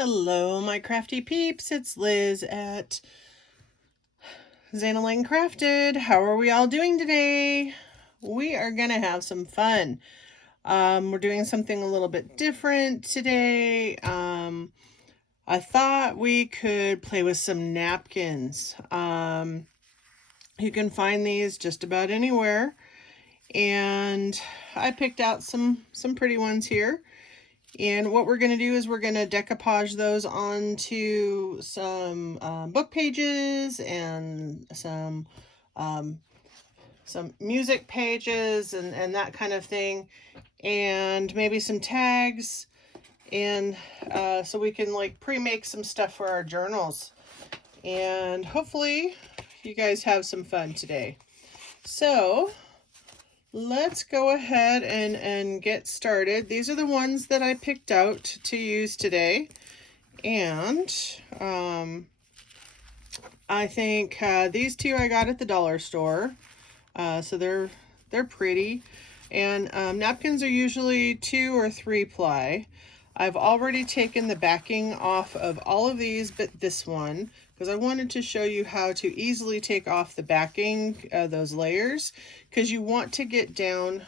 Hello, my crafty peeps. It's Liz at Xana Crafted. How are we all doing today? We are going to have some fun. We're doing something a little bit different today. I thought we could play with some napkins. You can find these just about anywhere. And I picked out some pretty ones here. And what we're going to do is we're going to decoupage those onto some book pages and some music pages and that kind of thing. And maybe some tags. And so we can like pre-make some stuff for our journals. And hopefully you guys have some fun today. So let's go ahead and get started. These are the ones that I picked out to use today. And I think these two I got at the dollar store. So they're pretty. And napkins are usually 2 or 3 ply. I've already taken the backing off of all of these but this one, because I wanted to show you how to easily take off the backing, those layers, because you want to get down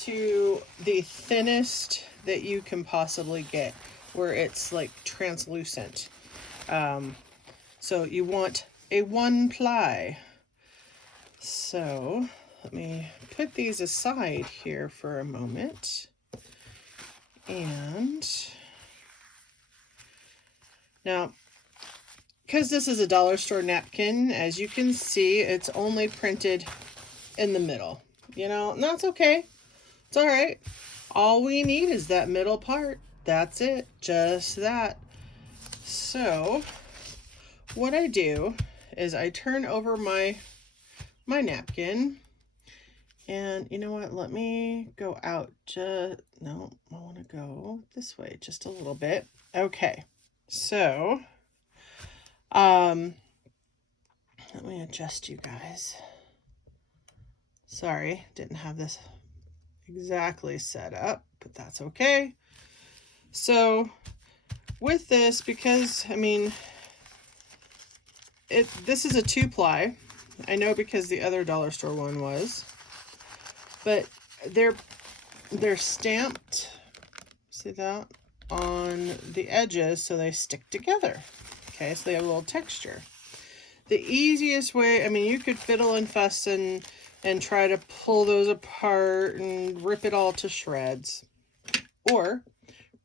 to the thinnest that you can possibly get, where it's like translucent. So you want a 1 ply. So let me put these aside here for a moment. And now, because this is a dollar store napkin, as you can see, it's only printed in the middle. You know, and that's okay. It's all right. All we need is that middle part. That's it. Just that. So what I do is I turn over my napkin. And you know what? Let me go out. No, I want to go this way just a little bit. Okay. So, let me adjust you guys. Sorry, didn't have this exactly set up, but that's okay. So, with this, because, I mean, this is a 2 ply. I know because the other dollar store one was. But they're stamped, see that, on the edges so they stick together. Okay, so they have a little texture. The easiest way, I mean, you could fiddle and fuss and try to pull those apart and rip it all to shreds. Or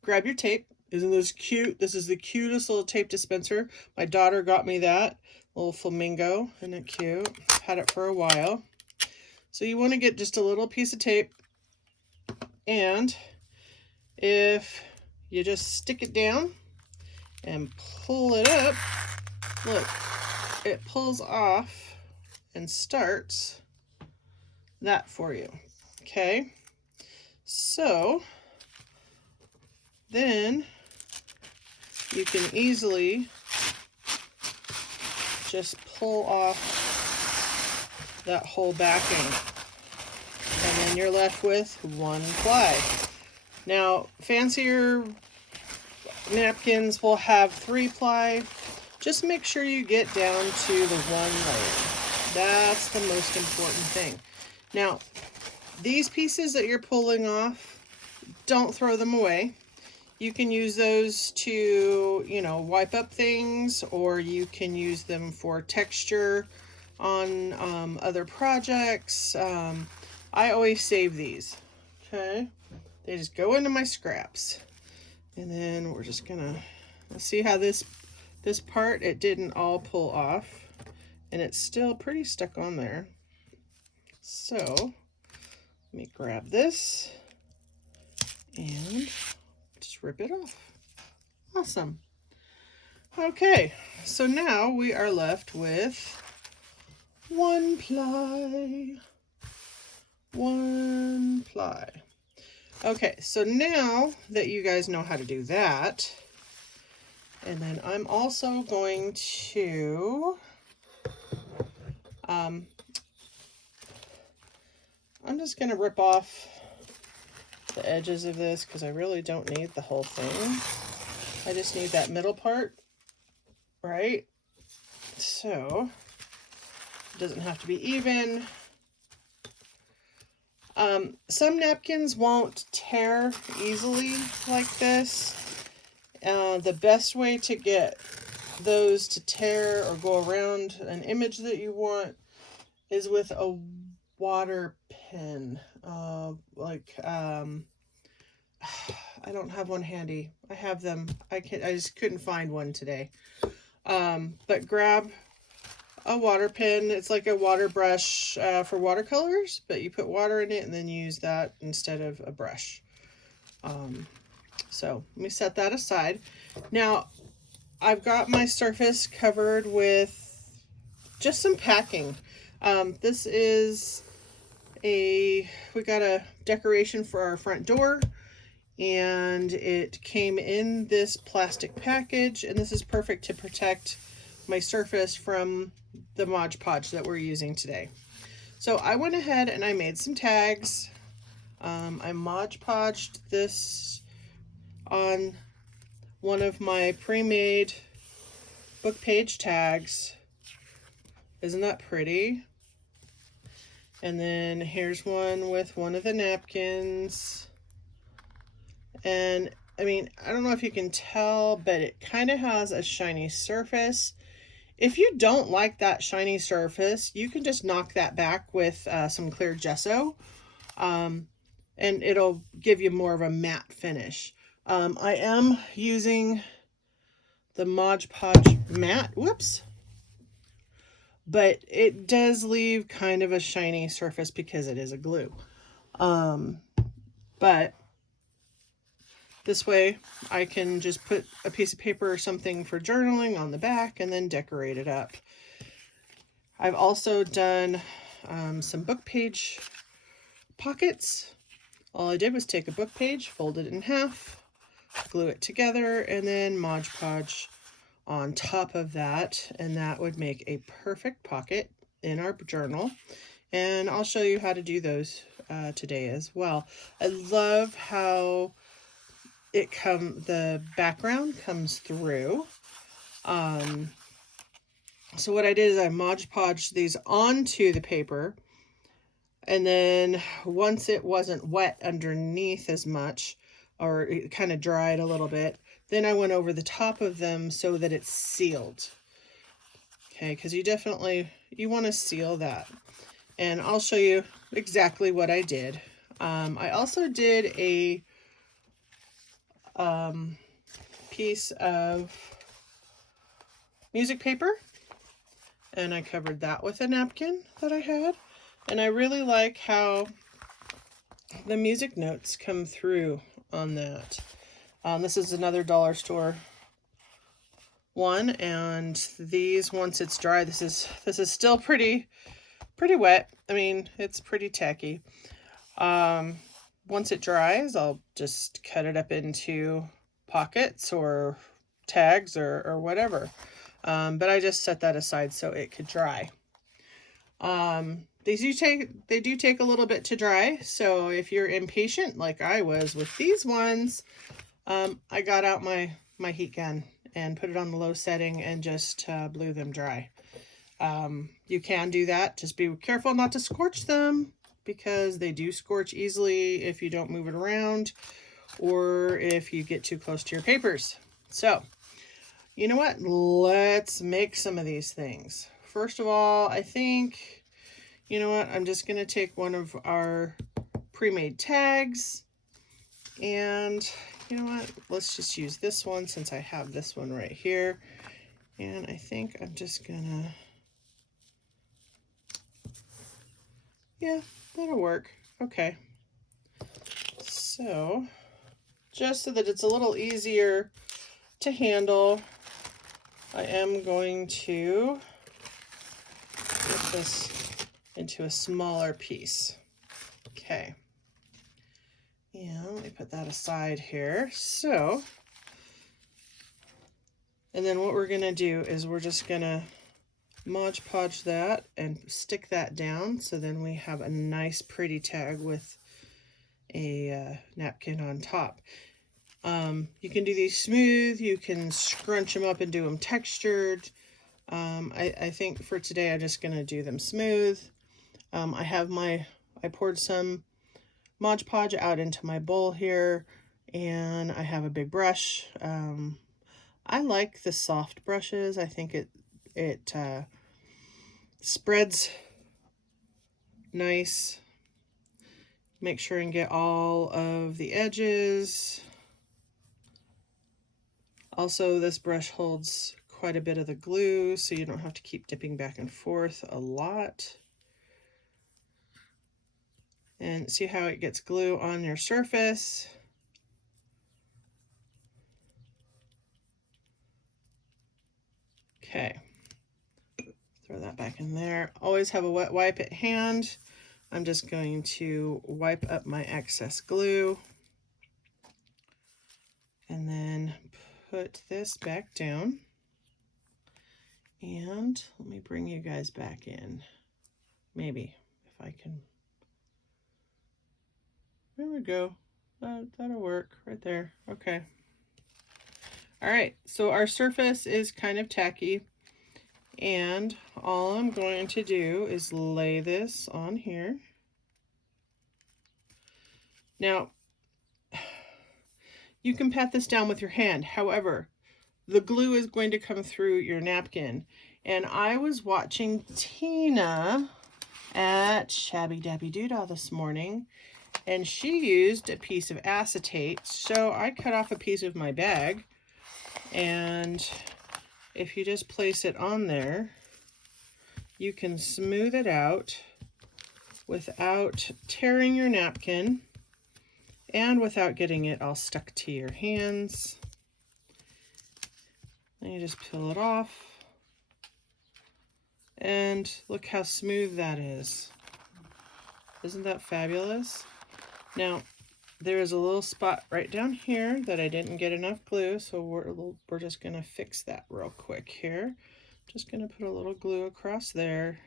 grab your tape. Isn't this cute? This is the cutest little tape dispenser. My daughter got me that. Little flamingo. Isn't it cute? Had it for a while. So you want to get just a little piece of tape, and if you just stick it down and pull it up, look, it pulls off and starts that for you. Okay, so then you can easily just pull off that whole backing, and then you're left with 1 ply. Now, fancier napkins will have 3 ply. Just make sure you get down to the 1 layer. That's the most important thing. Now, these pieces that you're pulling off, don't throw them away. You can use those to, you know, wipe up things, or you can use them for texture on other projects. I always save these. Okay, they just go into my scraps, and then we're just gonna see how this part, it didn't all pull off, and it's still pretty stuck on there. So let me grab this and just rip it off. Awesome. Okay, so now we are left with 1 ply. 1 ply. Okay, so now that you guys know how to do that, and then I'm also going to, I'm just going to rip off the edges of this because I really don't need the whole thing. I just need that middle part, right? So it doesn't have to be even. Some napkins won't tear easily like this. The best way to get those to tear or go around an image that you want is with a water pen. I don't have one handy. I have them. I just couldn't find one today. But grab a water pen. It's like a water brush for watercolors, but you put water in it and then use that instead of a brush. So let me set that aside. Now I've got my surface covered with just some packing. This is we got a decoration for our front door, and it came in this plastic package, and this is perfect to protect my surface from the Mod Podge that we're using today. So I went ahead and I made some tags. I Mod Podged this on one of my pre-made book page tags. Isn't that pretty? And then here's one with one of the napkins. And I mean, I don't know if you can tell, but it kind of has a shiny surface. If you don't like that shiny surface, you can just knock that back with some clear gesso, and it'll give you more of a matte finish. I am using the Mod Podge matte, whoops, but it does leave kind of a shiny surface because it is a glue. But this way I can just put a piece of paper or something for journaling on the back and then decorate it up. I've also done some book page pockets. All I did was take a book page, fold it in half, glue it together, and then Mod Podge on top of that, and that would make a perfect pocket in our journal. And I'll show you how to do those today as well. I love how the background comes through. So what I did is I Mod Podged these onto the paper, and then once it wasn't wet underneath as much, or it kind of dried a little bit, then I went over the top of them so that it's sealed. Okay, because you want to seal that. And I'll show you exactly what I did. I also did a piece of music paper, and I covered that with a napkin that I had. And I really like how the music notes come through on that. This is another dollar store one, and these, once it's dry, this is still pretty wet. I mean, it's pretty tacky. Once it dries, I'll just cut it up into pockets or tags or whatever. But I just set that aside so it could dry. They do take a little bit to dry, so if you're impatient like I was with these ones, I got out my heat gun and put it on the low setting and just blew them dry. You can do that. Just be careful not to scorch them, because they do scorch easily if you don't move it around or if you get too close to your papers. So, you know what? Let's make some of these things. First of all, I think, you know what? I'm just going to take one of our pre-made tags, and you know what? Let's just use this one since I have this one right here. And I think I'm just going to, yeah, that'll work. Okay. So, just so that it's a little easier to handle, I am going to get this into a smaller piece. Okay. Yeah, let me put that aside here. So, and then what we're going to do is we're just going to Mod Podge that and stick that down, so then we have a nice pretty tag with a napkin on top. You can do these smooth, you can scrunch them up and do them textured. I think for today I'm just going to do them smooth. I poured some Mod Podge out into my bowl here, and I have a big brush. I like the soft brushes. I think it spreads nice. Make sure and get all of the edges. Also, this brush holds quite a bit of the glue, so you don't have to keep dipping back and forth a lot. And see how it gets glue on your surface. Okay, throw that back in there. Always have a wet wipe at hand. I'm just going to wipe up my excess glue and then put this back down. And let me bring you guys back in. Maybe if I can. There we go. That'll work right there. Okay. All right, so our surface is kind of tacky, and all I'm going to do is lay this on here. Now, you can pat this down with your hand. However, the glue is going to come through your napkin. And I was watching Tina at Shabby Dabby Doodah this morning, and she used a piece of acetate. So I cut off a piece of my bag, and if you just place it on there, you can smooth it out without tearing your napkin and without getting it all stuck to your hands. And you just peel it off. And look how smooth that is. Isn't that fabulous? Now, there is a little spot right down here that I didn't get enough glue, so we're just going to fix that real quick here. Just going to put a little glue across there.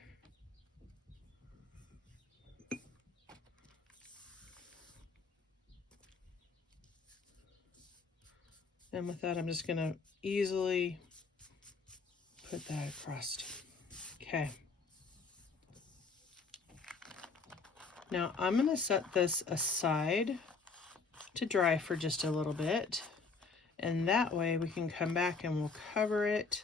And with that, I'm just going to easily put that across. Okay. Now I'm going to set this aside to dry for just a little bit, and that way we can come back and we'll cover it.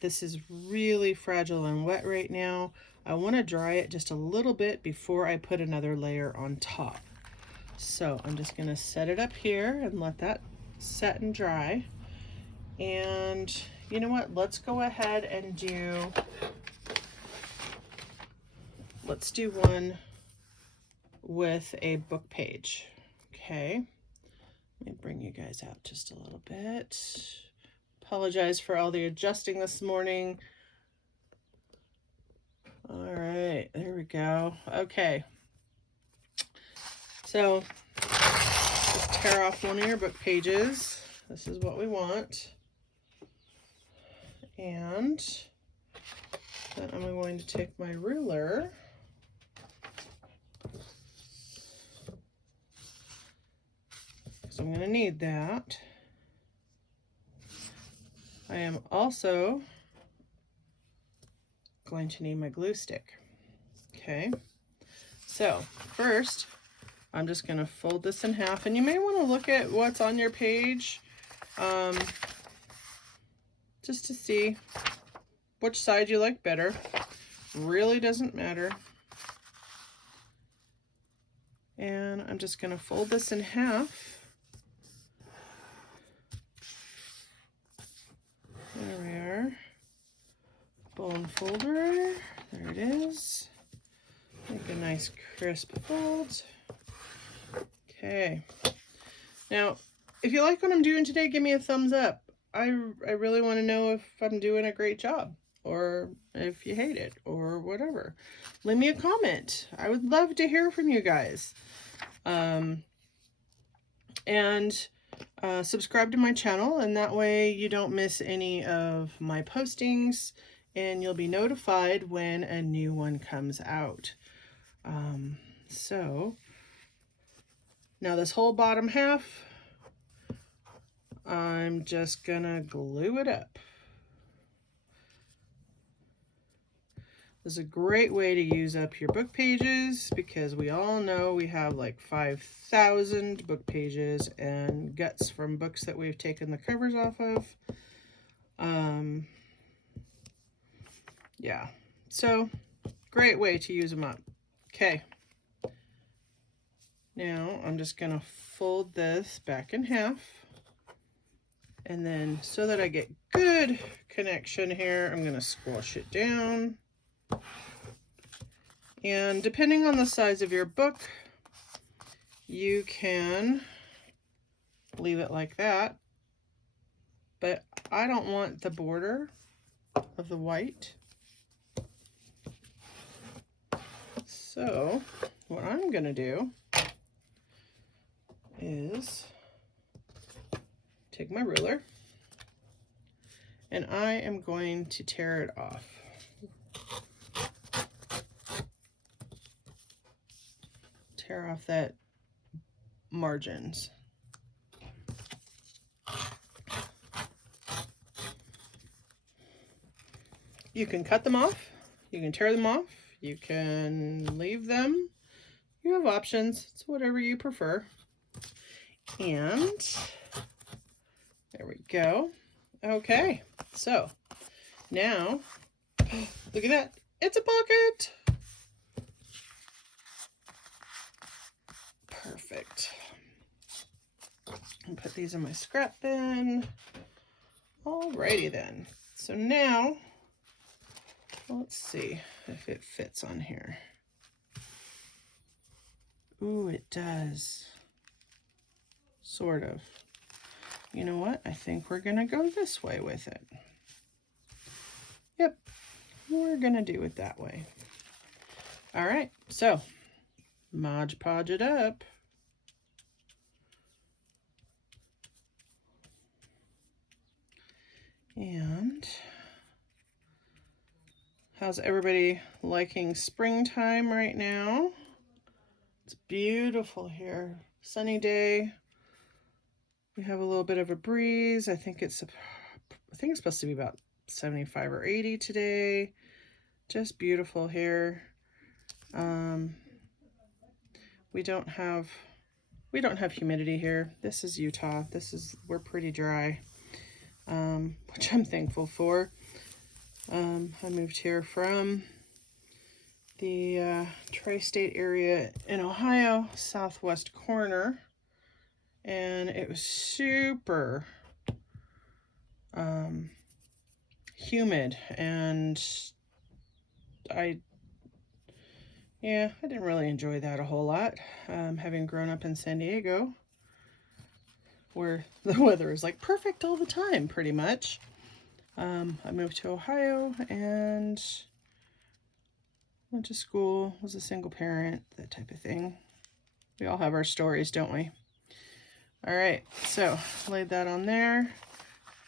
This is really fragile and wet right now. I want to dry it just a little bit before I put another layer on top. So I'm just going to set it up here and let that set and dry. And you know what? Let's go ahead and let's do one with a book page. Okay, let me bring you guys out just a little bit. Apologize for all the adjusting this morning. All right, there we go. Okay, so just tear off one of your book pages. This is what we want. And then I'm going to take my ruler because I'm going to need that. I am also going to need my glue stick. Okay, so first I'm just going to fold this in half, and you may want to look at what's on your page just to see which side you like better. Really doesn't matter. And I'm just going to fold this in half. There we are. Bone folder. There it is. Make a nice crisp fold. Okay. Now, if you like what I'm doing today, give me a thumbs up. I really want to know if I'm doing a great job, or if you hate it, or whatever. Leave me a comment. I would love to hear from you guys. Subscribe to my channel, and that way you don't miss any of my postings, and you'll be notified when a new one comes out. So now this whole bottom half, I'm just gonna glue it up. This is a great way to use up your book pages because we all know we have like 5,000 book pages and guts from books that we've taken the covers off of. Yeah, so great way to use them up. Okay, now I'm just gonna fold this back in half, and then so that I get good connection here, I'm gonna squash it down. And depending on the size of your book, you can leave it like that, but I don't want the border of the white. So what I'm gonna do is take my ruler and I am going to tear it off. Tear off that margins. You can cut them off, you can tear them off, you can leave them. You have options. It's whatever you prefer. And there we go. Okay, so now look at that. It's a pocket. Perfect. And put these in my scrap bin. Alrighty then. So now, let's see if it fits on here. Ooh, it does. Sort of. You know what? I think we're gonna go this way with it. Yep, we're gonna do it that way. All right, so Mod Podge it up. And how's everybody liking springtime right now? It's beautiful here. Sunny day. We have a little bit of a breeze. I think it's supposed to be about 75 or 80 today. Just beautiful here. We don't have humidity here. This is Utah. We're pretty dry, which I'm thankful for. I moved here from the tri-state area in Ohio, southwest corner, and it was super humid, and I didn't really enjoy that a whole lot, having grown up in San Diego, where the weather is like perfect all the time, pretty much. I moved to Ohio and went to school, was a single parent, that type of thing. We all have our stories, don't we? All right, so laid that on there.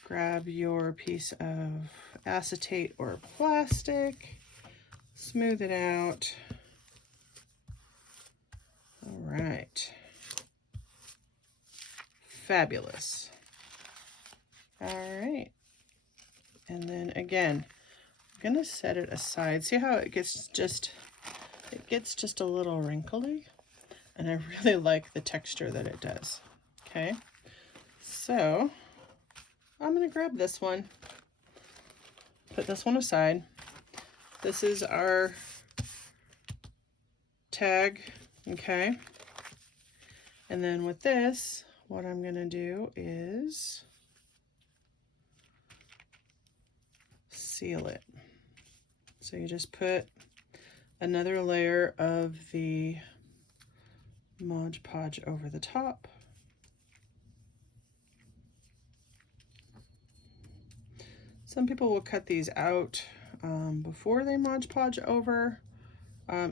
Grab your piece of acetate or plastic, smooth it out. All right. Fabulous. All right. And then again, I'm gonna set it aside. See how it gets just a little wrinkly? And I really like the texture that it does. Okay. So I'm gonna grab this one, put this one aside. This is our tag, okay? And then with this, what I'm gonna do is seal it. So you just put another layer of the Mod Podge over the top. Some people will cut these out before they Mod Podge over.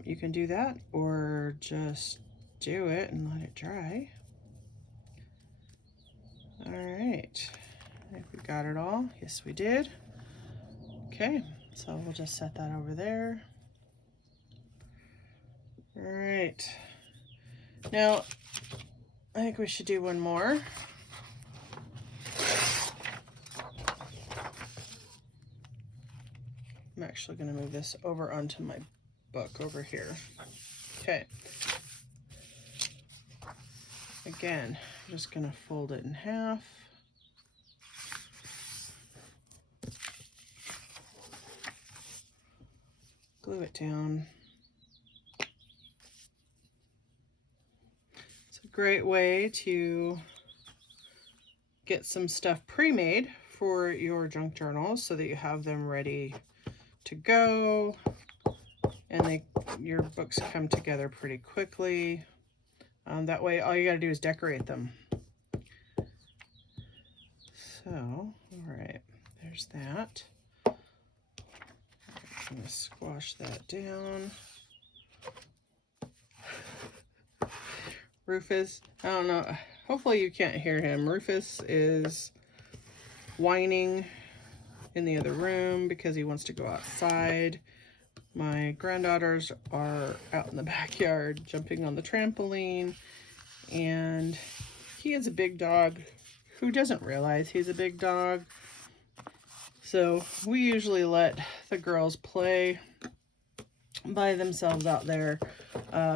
You can do that, or just do it and let it dry. All right, I think we got it all. Yes, we did. Okay, so we'll just set that over there. All right, now I think we should do one more. I'm actually going to move this over onto my book over here. Okay. Again, I'm just going to fold it in half. Glue it down. It's a great way to get some stuff pre-made for your junk journals so that you have them ready to go, and your books come together pretty quickly. That way all you got to do is decorate them. So, all right, there's that. I'm going to squash that down. Rufus, I don't know, hopefully you can't hear him. Rufus is whining in the other room because he wants to go outside. My granddaughters are out in the backyard jumping on the trampoline, and he is a big dog who doesn't realize he's a big dog. So we usually let the girls play by themselves out there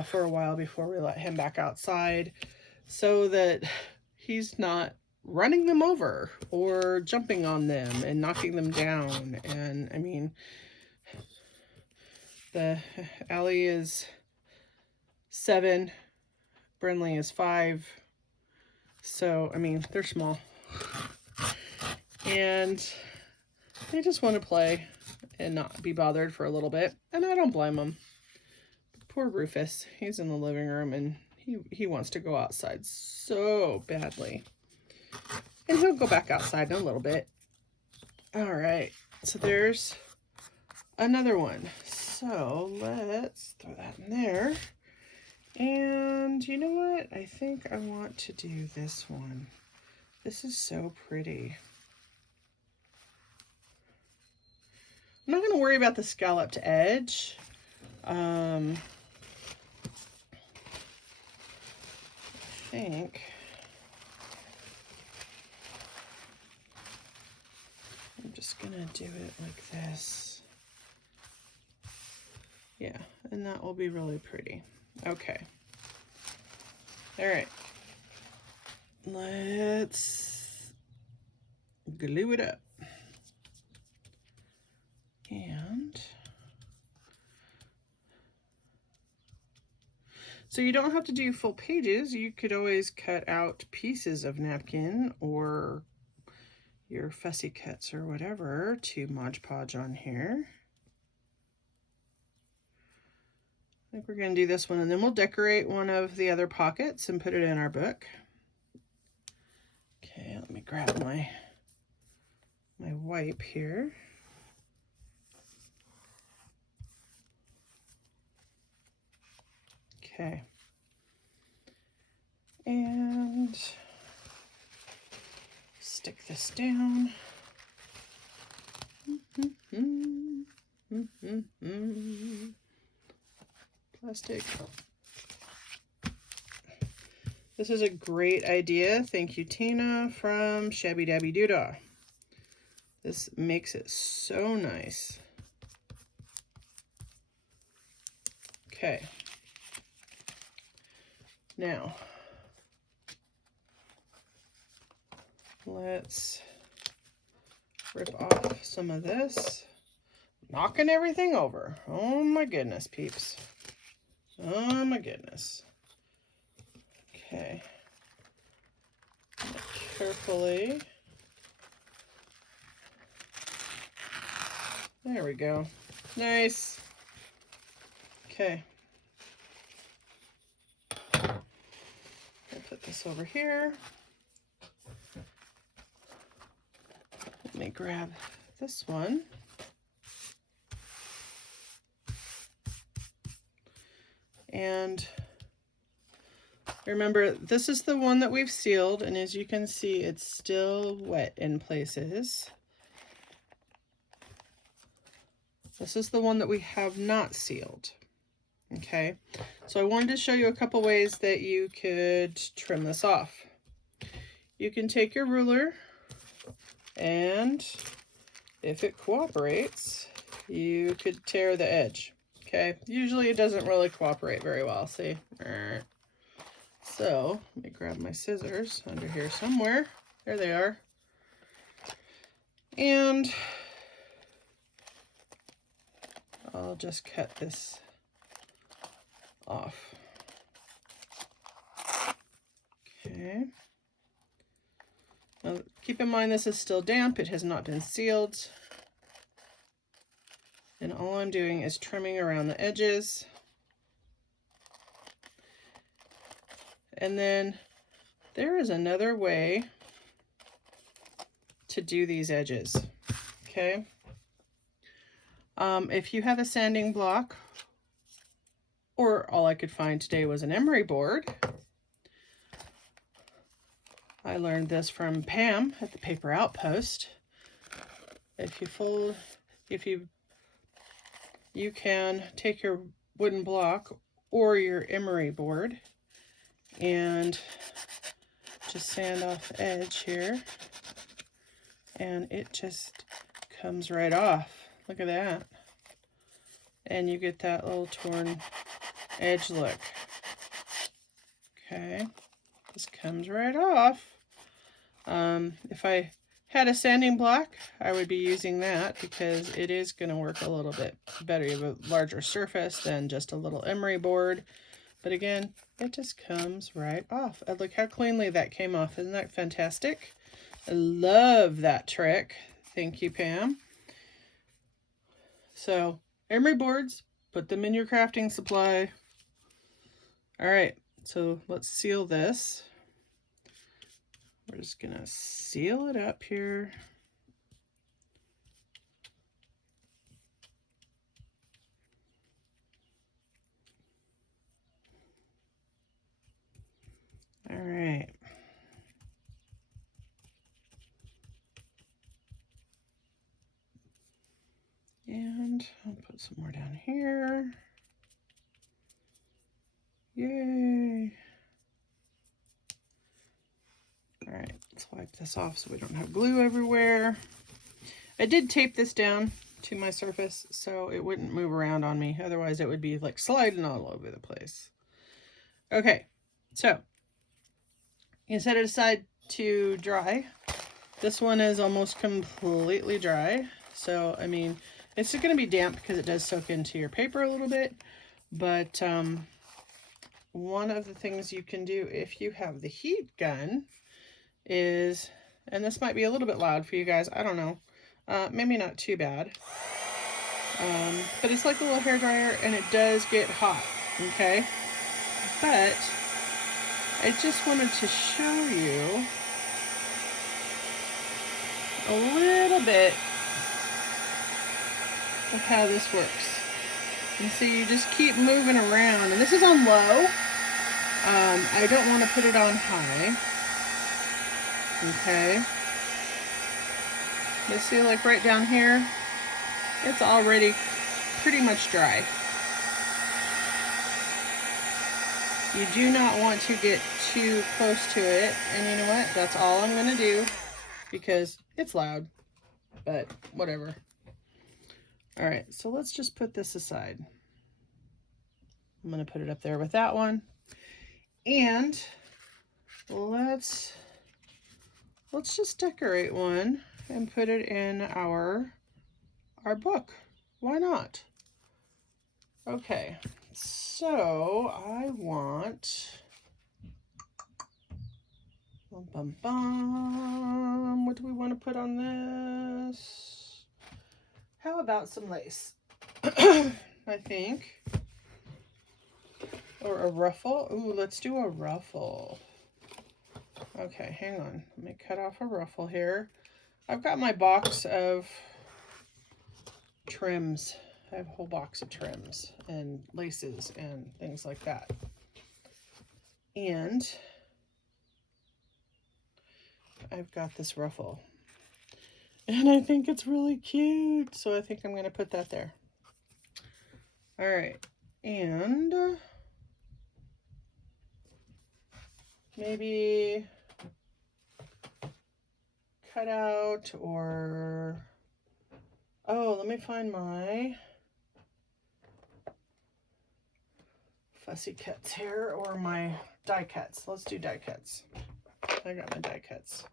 for a while before we let him back outside, so that he's not running them over or jumping on them and knocking them down. And I mean, Allie is 7, Brinley is 5, so I mean, they're small and they just want to play and not be bothered for a little bit, and I don't blame them. Poor Rufus, he's in the living room and he wants to go outside so badly, and he'll go back outside in a little bit. All right, so there's another one. So let's throw that in there. And you know what? I think I want to do this one. This is so pretty. I'm not going to worry about the scalloped edge. I think I'm just going to do it like this. Yeah, and that will be really pretty. Okay. All right. Let's glue it up. And so you don't have to do full pages. You could always cut out pieces of napkin or your fussy cuts or whatever to Mod Podge on here. I think we're going to do this one, and then we'll decorate one of the other pockets and put it in our book. Okay, let me grab my wipe here. Okay. And stick this down. Plastic. This is a great idea. Thank you, Tina from Shabby Dabby Doodah. This makes it so nice. Okay. Now, let's rip off some of this. Knocking everything over. Oh my goodness, peeps. Oh my goodness. Okay. Carefully. There we go. Nice. Okay. I'll put this over here. Let me grab this one. And remember, this is the one that we've sealed, and as you can see, it's still wet in places. This is the one that we have not sealed. Okay, so I wanted to show you a couple ways that you could trim this off. You can take your ruler, and if it cooperates, you could tear the edge. Okay, usually it doesn't really cooperate very well, see? So, let me grab my scissors under here somewhere. There they are. And I'll just cut this off. Okay. Now, keep in mind this is still damp. It has not been sealed. And all I'm doing is trimming around the edges. And then there is another way to do these edges, okay? If you have a sanding block, or all I could find today was an emery board. I learned this from Pam at the Paper Outpost. You can take your wooden block or your emery board and just sand off the edge here, and it just comes right off. Look at that. And you get that little torn edge look. Okay, this comes right off. If I had a sanding block, I would be using that because it is going to work a little bit better. You have a larger surface than just a little emery board. But again, it just comes right off. And look how cleanly that came off. Isn't that fantastic? I love that trick. Thank you, Pam. So, emery boards, put them in your crafting supply. All right, so let's seal this. We're just gonna seal it up here. All right. And I'll put some more down here. Yay. All right, let's wipe this off so we don't have glue everywhere. I did tape this down to my surface so it wouldn't move around on me. Otherwise it would be like sliding all over the place. Okay, so you set it aside to dry. This one is almost completely dry. So, I mean, it's going to be damp because it does soak into your paper a little bit. But one of the things you can do if you have the heat gun is, and this might be a little bit loud for you guys, I don't know, maybe not too bad. But it's like a little hair dryer and it does get hot, okay? But I just wanted to show you a little bit of how this works. And so you just keep moving around, and this is on low. I don't want to put it on high. Okay. You see, like right down here, it's already pretty much dry. You do not want to get too close to it, and you know what? That's all I'm going to do because it's loud, but whatever. All right, so let's just put this aside. I'm going to put it up there with that one. And let's just decorate one and put it in our book. Why not? Okay, so I want, what do we want to put on this? How about some lace? I think. Or a ruffle. Ooh, let's do a ruffle. Okay, hang on. Let me cut off a ruffle here. I've got my box of trims. I have a whole box of trims and laces and things like that. And I've got this ruffle. And I think it's really cute. So I think I'm going to put that there. All right. And maybe cut out or Oh, let me find my fussy cuts here, or my die cuts. Let's do die cuts. I got my die cuts.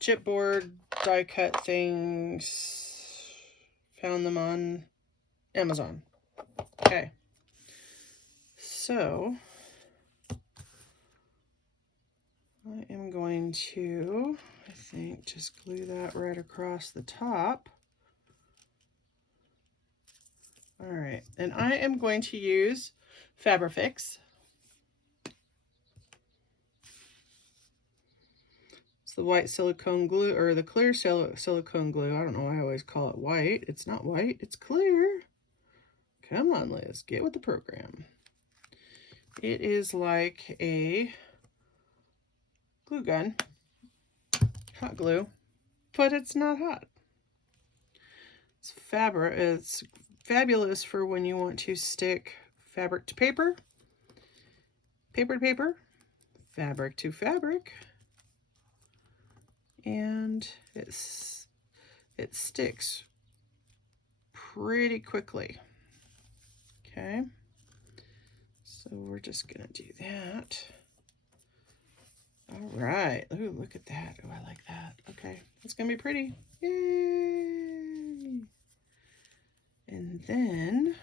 Chipboard die cut things. Found them on Amazon. Okay. So I am going to, I think, just glue that right across the top. All right, and I am going to use Fabrifix. It's the white silicone glue, or the clear silicone glue. I don't know why I always call it white. It's not white, it's clear. Come on, Liz, get with the program. It is like a glue gun, hot glue, but it's not hot. It's fabulous for when you want to stick fabric to paper, paper to paper, fabric to fabric, and it sticks pretty quickly. Okay, so we're just gonna do that. All right, ooh, look at that. Oh, I like that. Okay, it's gonna be pretty. Yay! And then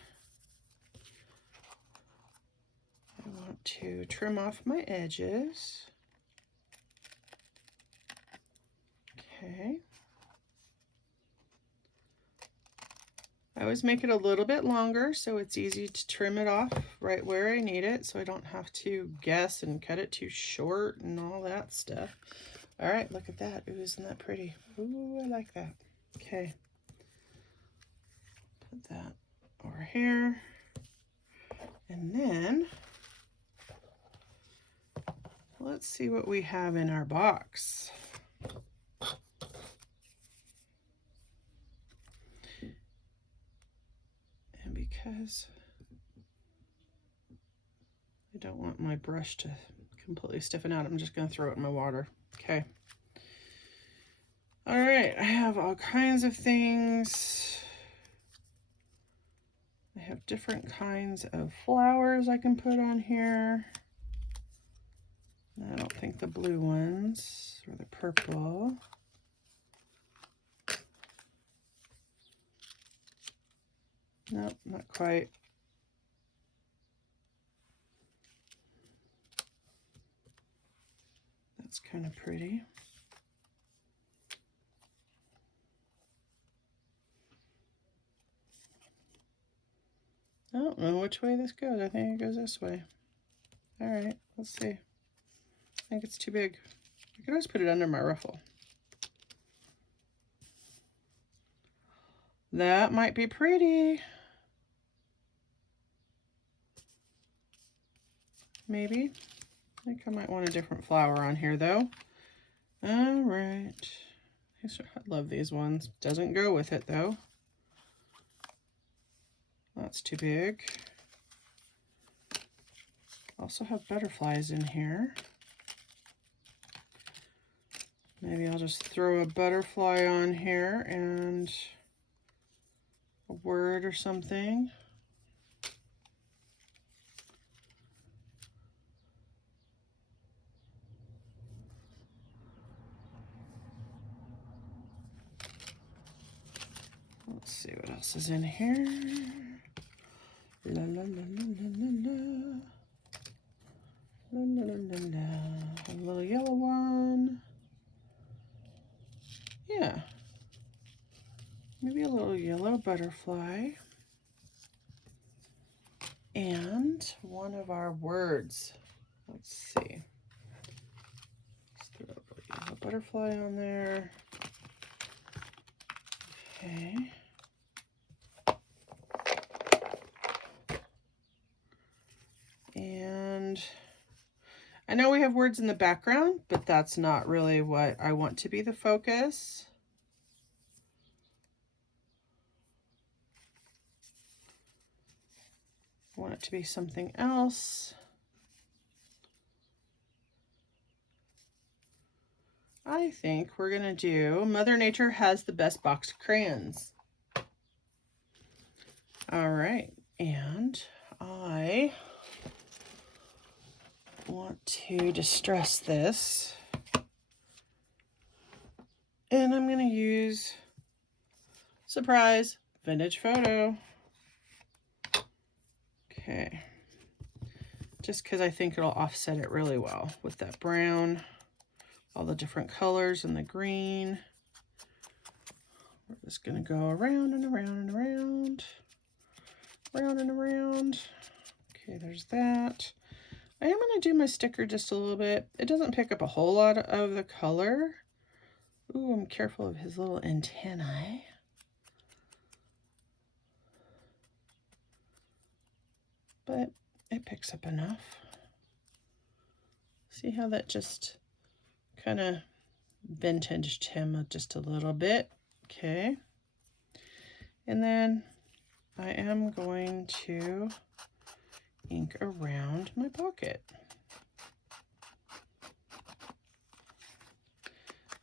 I want to trim off my edges. Okay. I always make it a little bit longer so it's easy to trim it off right where I need it, so I don't have to guess and cut it too short and all that stuff. All right, look at that. Ooh, isn't that pretty? Ooh, I like that. Okay. Put that over here. And then let's see what we have in our box. And because I don't want my brush to completely stiffen out, I'm just going to throw it in my water. Okay. All right, I have all kinds of things. I have different kinds of flowers I can put on here. I don't think the blue ones or the purple. Nope, not quite. That's kind of pretty. I don't know which way this goes. I think it goes this way. All right, let's see. I think it's too big. I could always put it under my ruffle. That might be pretty. Maybe. I think I might want a different flower on here though. All right. I love these ones. Doesn't go with it though. That's too big. Also have butterflies in here. Maybe I'll just throw a butterfly on here and a word or something. Let's see what else is in here. La la la la la la la. La la la la la. A little yellow one. Yeah. Maybe a little yellow butterfly. And one of our words. Let's see. Let's throw a yellow butterfly on there. Okay. And I know we have words in the background, but that's not really what I want to be the focus. I want it to be something else. I think we're gonna do Mother Nature Has the Best Box of Crayons. All right, and I want to distress this, and I'm gonna use, surprise, vintage photo. Okay, just because I think it'll offset it really well with that brown, all the different colors and the green. We're just gonna go around and around and around, round and around. Okay, there's that. I am gonna do my sticker just a little bit. It doesn't pick up a whole lot of the color. Ooh, I'm careful of his little antennae. But it picks up enough. See how that just kind of vintaged him just a little bit. Okay. And then I am going to ink around my pocket.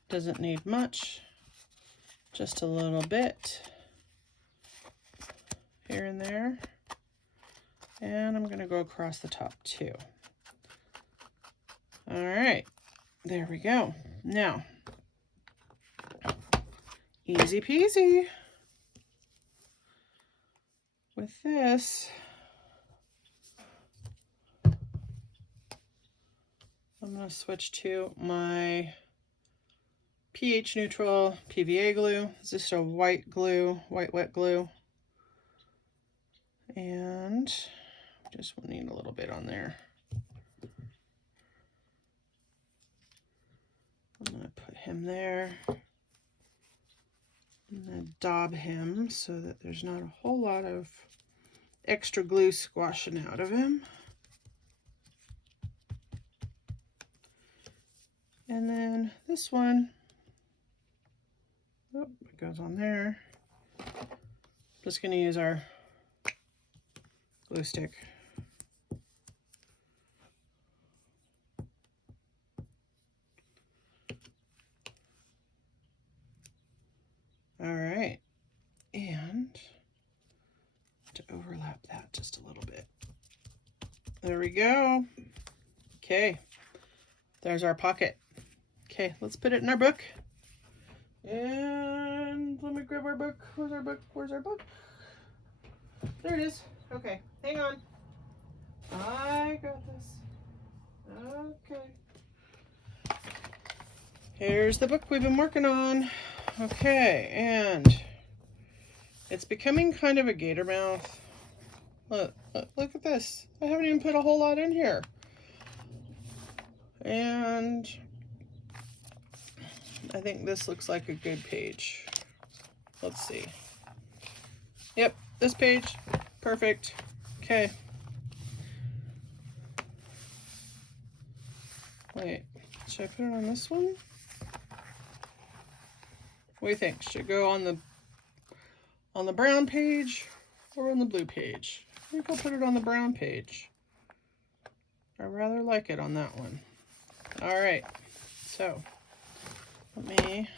Doesn't need much, just a little bit here and there. And I'm going to go across the top too. All right, there we go. Now, easy peasy. With this, I'm going to switch to my pH neutral PVA glue. It's just a white glue, white wet glue. And just need a little bit on there. I'm going to put him there. I'm going to daub him so that there's not a whole lot of extra glue squashing out of him. And then this one, oh, it goes on there. Just going to use our glue stick. All right, and to overlap that just a little bit. There we go. Okay, there's our pocket. Okay, let's put it in our book. And let me grab our book. Where's our book? Where's our book? There it is. Okay, hang on. I got this. Okay. Here's the book we've been working on. Okay, and it's becoming kind of a gator mouth. Look at this. I haven't even put a whole lot in here. And I think this looks like a good page. Let's see. Yep, this page. Perfect. Okay. Wait, should I put it on this one? What do you think? Should it go on the brown page or on the blue page? I think I'll put it on the brown page. I rather like it on that one. All right, so let me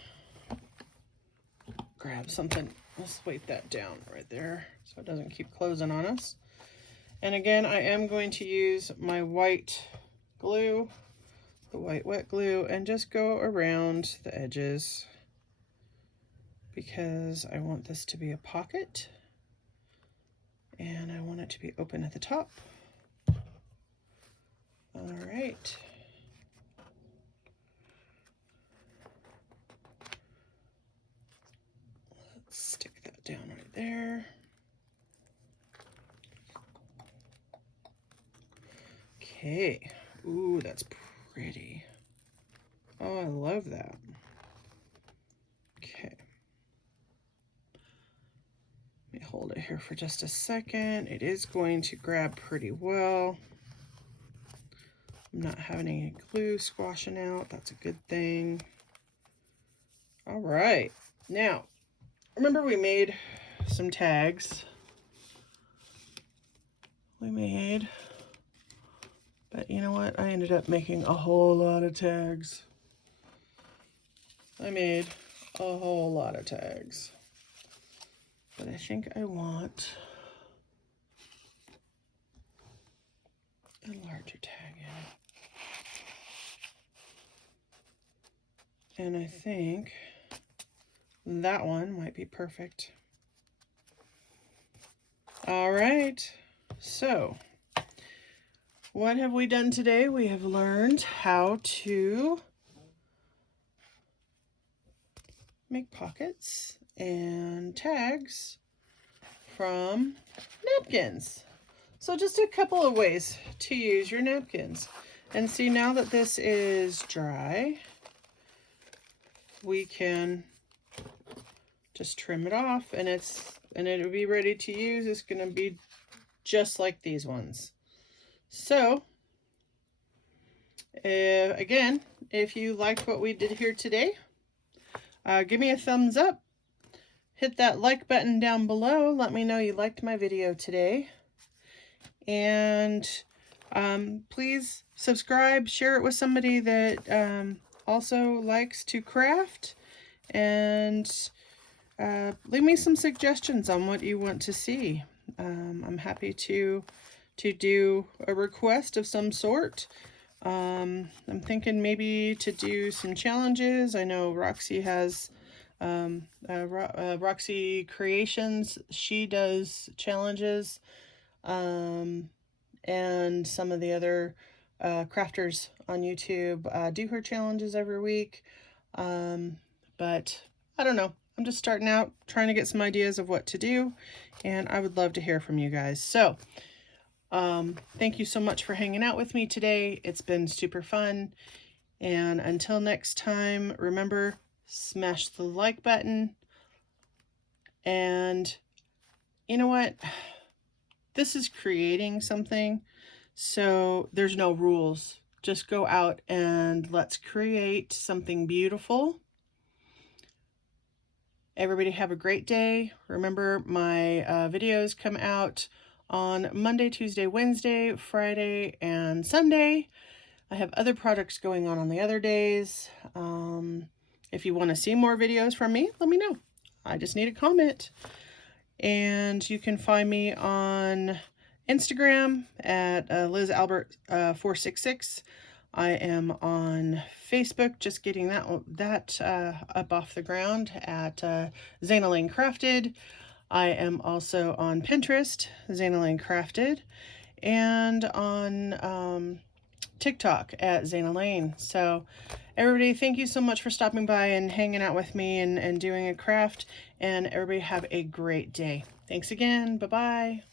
grab something. Let's weight that down right there so it doesn't keep closing on us. And again, I am going to use my white glue, the white wet glue, and just go around the edges because I want this to be a pocket and I want it to be open at the top. All right. Let's stick that down right there. Okay. Ooh, that's pretty. Oh, I love that. Okay. Let me hold it here for just a second. It is going to grab pretty well. I'm not having any glue squashing out. That's a good thing. All right. Now, remember we made some tags. But you know what? I ended up making a whole lot of tags. I made a whole lot of tags, but I think I want a larger tag in it. And I think that one might be perfect. All right, so what have we done today? We have learned how to make pockets and tags from napkins. So just a couple of ways to use your napkins. And see, now that this is dry, we can just trim it off and it'll be ready to use. It's going to be just like these ones. So again, if you liked what we did here today, give me a thumbs up. Hit that like button down below. Let me know you liked my video today. And please subscribe, share it with somebody that also likes to craft, and leave me some suggestions on what you want to see. I'm happy to do a request of some sort. I'm thinking maybe to do some challenges. I know Roxy has Roxy Creations. She does challenges, and some of the other crafters on YouTube do her challenges every week. But I don't know. I'm just starting out, trying to get some ideas of what to do, and I would love to hear from you guys. So thank you so much for hanging out with me today. It's been super fun. And until next time, remember, smash the like button. And you know what? This is creating something, so there's no rules. Just go out and let's create something beautiful. Everybody have a great day. Remember, my videos come out on Monday, Tuesday, Wednesday, Friday, and Sunday. I have other projects going on the other days. If you want to see more videos from me, let me know. I just need a comment. And you can find me on Instagram at LizAlbert466. I am on Facebook, just getting that up off the ground at Zana Lane Crafted. I am also on Pinterest, Zana Lane Crafted, and on TikTok at Zana Lane. So everybody, thank you so much for stopping by and hanging out with me and doing a craft, and everybody have a great day. Thanks again. Bye-bye.